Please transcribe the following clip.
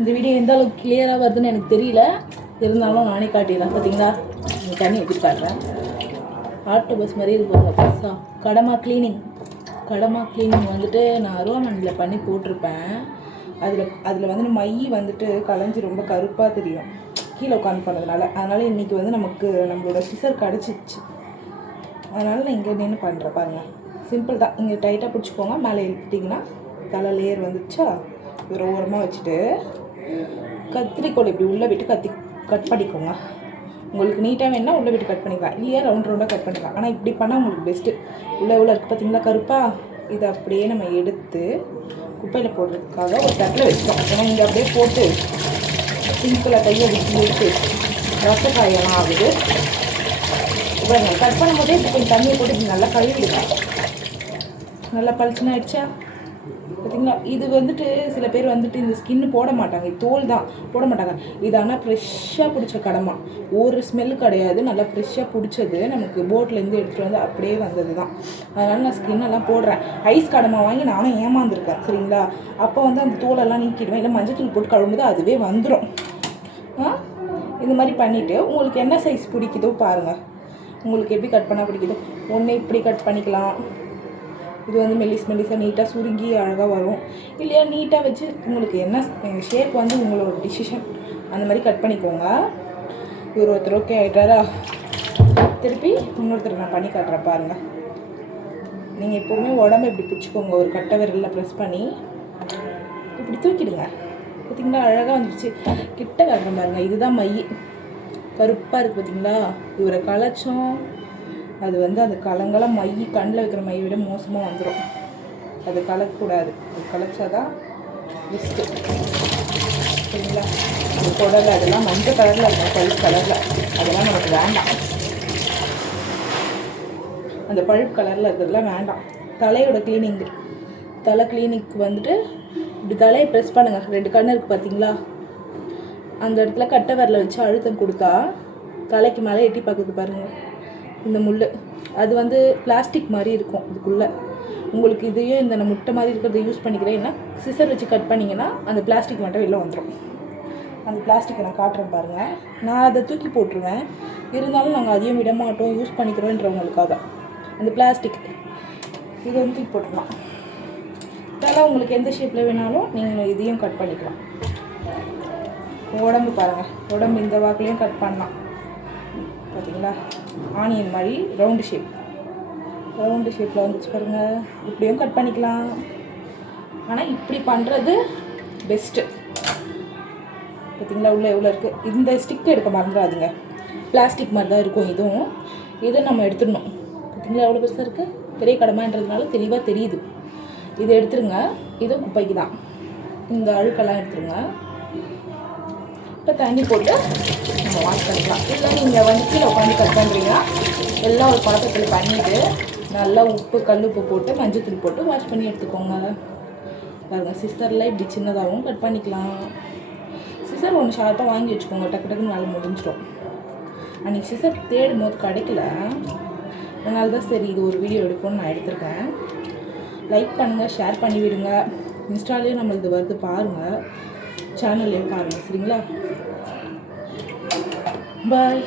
இந்த வீடியோ எந்த அளவுக்கு கிளியராக வருதுன்னு எனக்கு தெரியல, இருந்தாலும் நானே காட்டிடுறேன். பார்த்தீங்களா, தண்ணி ஊற்றி காட்டுறேன். ஆட்டோ பஸ் மாதிரி இருக்குங்க பஸ்ஸாக. கடமா க்ளீனிங் வந்துட்டு நான் அருவாமனையில் பண்ணி போட்டிருப்பேன். அதில் வந்து மை வந்துட்டு கலைஞ்சி ரொம்ப கருப்பாக தெரியும் கீழே உட்காந்து பண்ணதுனால. அதனால் இன்றைக்கி வந்து நம்மளோட சிசர் கிடச்சிச்சு. அதனால் நான் இங்கே நின்று பண்ணுறேன் பாருங்கள். சிம்பிள் தான். இங்கே டைட்டாக பிடிச்சிக்கோங்க. மேலே இழுத்துட்டிங்கன்னா தலை லேயர் வந்துச்சா, ஒரு ஓரமாக வச்சுட்டு கத்திரிக்கோள் இப்படி உள்ளே விட்டு கட் பண்ணிக்கோங்க. உங்களுக்கு நீட்டாக வேணால் உள்ளே விட்டு கட் பண்ணிக்கலாம், இல்லையா ரவுண்டாக கட் பண்ணிக்கலாம். ஆனால் இப்படி பண்ணால் உங்களுக்கு பெஸ்ட்டு. உள்ளே இருக்குது பார்த்தீங்களா கருப்பாக, இதை அப்படியே நம்ம எடுத்து குப்பையில் போடுறதுக்காக ஒரு தட்டில் வச்சிட்டோம். ஏன்னா இங்கே அப்படியே போட்டு சிங்கில் கையை எடுத்து ரசக்காயெல்லாம் ஆகுது. இப்போ கட் பண்ணும்போதே இப்போ கொஞ்சம் தண்ணியை போட்டு இப்படி நல்லா கழுவிடுங்க. நல்லா பளிச்சுன்னு ஆயிடுச்சா பார்த்தீங்களா. இது வந்துட்டு சில பேர் வந்துட்டு இந்த ஸ்கின்னு போட மாட்டாங்க, தோல் தான் போட மாட்டாங்க. இது ஆனால் ஃப்ரெஷ்ஷாக பிடிச்ச கடமா, ஒரு ஸ்மெல்லு கிடையாது, நல்லா ஃப்ரெஷ்ஷாக பிடிச்சது. நமக்கு போட்லேருந்து எடுத்துகிட்டு வந்து அப்படியே வந்தது தான். அதனால் நான் ஸ்கின்னெல்லாம் போடுறேன். ஐஸ் கடமா வாங்கி நானும் ஏமாந்துருக்கேன் சரிங்களா. அப்போ வந்து அந்த தோலெல்லாம் நீக்கிடுவேன், இல்லை மஞ்சள் தூள் போட்டு கழுவும்போது அதுவே வந்துடும். இந்த மாதிரி பண்ணிவிட்டு உங்களுக்கு என்ன சைஸ் பிடிக்குதோ பாருங்கள், உங்களுக்கு எப்படி கட் பண்ணால் பிடிக்குதோ. ஒன்று இப்படி கட் பண்ணிக்கலாம், இது வந்து மெல்லிஸாக நீட்டாக சுருங்கி அழகாக வரும். இல்லையா நீட்டாக வச்சு உங்களுக்கு என்ன ஷேப் வந்து உங்களோட டிசிஷன், அந்த மாதிரி கட் பண்ணிக்கோங்க. இவர் ஒருத்தர் ஓகே ஆகிட்டாரா, திருப்பி இன்னொருத்தர் நான் பண்ணி காட்டுறேன் பாருங்கள். நீங்கள் எப்போவுமே உடம்பு இப்படி பிடிச்சிக்கோங்க, ஒரு கட்டை விரலில் ப்ரெஸ் பண்ணி இப்படி தூக்கிடுங்க. பார்த்திங்களா அழகாக வந்துடுச்சு. கிட்ட காட்டுறேன் பாருங்கள். இதுதான் மை, கருப்பாக இருக்குது பார்த்தீங்களா. இவரை கலைச்சோம், அது வந்து அந்த கலங்கெல்லாம் மை கண்ணில் வைக்கிற மையை விட மோசமாக வந்துடும். அது கலக்கக்கூடாது, அது கலைச்சாதான் பெஸ்ட்டு சரிங்களா. அது குடலை அதெல்லாம் மஞ்சள் கலரில் இருக்கும், பழுப்பு கலரில், அதெல்லாம் நமக்கு வேண்டாம். அந்த பழுப்பு கலரில் இருக்கிறதுலாம் வேண்டாம். தலையோட தலை கிளீனிக்கு வந்துட்டு இப்படி தலையை ப்ரெஸ் பண்ணுங்கள். 2 கண்ணு இருக்குது பார்த்தீங்களா, அந்த இடத்துல கட்டை விரலை வச்சு அழுத்தம் கொடுத்தா தலைக்கு மேலே எட்டி பார்க்குது பாருங்கள். இந்த முள் அது வந்து பிளாஸ்டிக் மாதிரி இருக்கும் இதுக்குள்ளே. உங்களுக்கு இதையும் இந்த முட்டை மாதிரி இருக்கிறத யூஸ் பண்ணிக்கிறேன். ஏன்னா சிசர் வச்சு கட் பண்ணிங்கன்னா அந்த பிளாஸ்டிக் மட்டும் வெளில வந்துடும். அந்த பிளாஸ்டிக்கை நான் காட்டுறேன் பாருங்கள். நான் அதை தூக்கி போட்டுருவேன், இருந்தாலும் நாங்கள் அதையும் விட மாட்டோம், யூஸ் பண்ணிக்கிறோன்றவங்களுக்காக. அந்த பிளாஸ்டிக் இது வந்து தூக்கி போட்டுடலாம். இதெல்லாம் உங்களுக்கு எந்த ஷேப்பில் வேணாலும் நீங்கள் இதையும் கட் பண்ணிக்கலாம். உடம்பு பாருங்கள், உடம்பு இந்த வாக்குலேயும் கட் பண்ணலாம் பார்த்தீங்களா. ஆனியன் மாதிரி ரவுண்டு ஷேப்பில் வந்துச்சு பாருங்கள். இப்படியும் கட் பண்ணிக்கலாம். ஆனால் இப்படி பண்ணுறது பெஸ்ட்டு. பார்த்தீங்களா உள்ளே எவ்வளோ இருக்குது. இந்த ஸ்டிக் எடுக்க மறந்துடாதீங்க, பிளாஸ்டிக் மாதிரி தான் இருக்கும் இதுவும். இதை நம்ம எடுத்துடணும். பார்த்தீங்களா எவ்வளோ பெருசாக இருக்குது. பெரிய கடமைன்றதுனால தெளிவாக தெரியுது. இதை எடுத்துருங்க. இதுவும் குப்பைக்கு தான். இந்த அழுக்கெல்லாம் எடுத்துருங்க. இப்போ தண்ணி போட்டு நம்ம வாஷ் பண்ணிக்கலாம். இல்லை நீங்கள் வந்து கீழே உட்காந்து கட் பண்ணுறீங்கன்னா எல்லாம் ஒரு பாத்திரத்தில் பண்ணிவிட்டு நல்லா உப்பு கல் உப்பு போட்டு மஞ்சள் தூள் போட்டு வாஷ் பண்ணி எடுத்துக்கோங்க. பாருங்கள் சிசரில் இப்படி சின்னதாகவும் கட் பண்ணிக்கலாம். சிசர் ஒன்று ஷார்ப்பாக வாங்கி வச்சுக்கோங்க, டக்குன்னு வேலை முடிஞ்சிடும். அன்றைக்கி சிசர் தேடும் போது கிடைக்கல, அதனால தான் சரி இது ஒரு வீடியோ எடுப்போம்னு நான் எடுத்திருக்கேன். லைக் பண்ணுங்கள், ஷேர் பண்ணி விடுங்க. இன்ஸ்டாலேயும் நம்மளுது வருது பாருங்கள், சேனல்லையும் பாருங்கள் சரிங்களா. பாய்.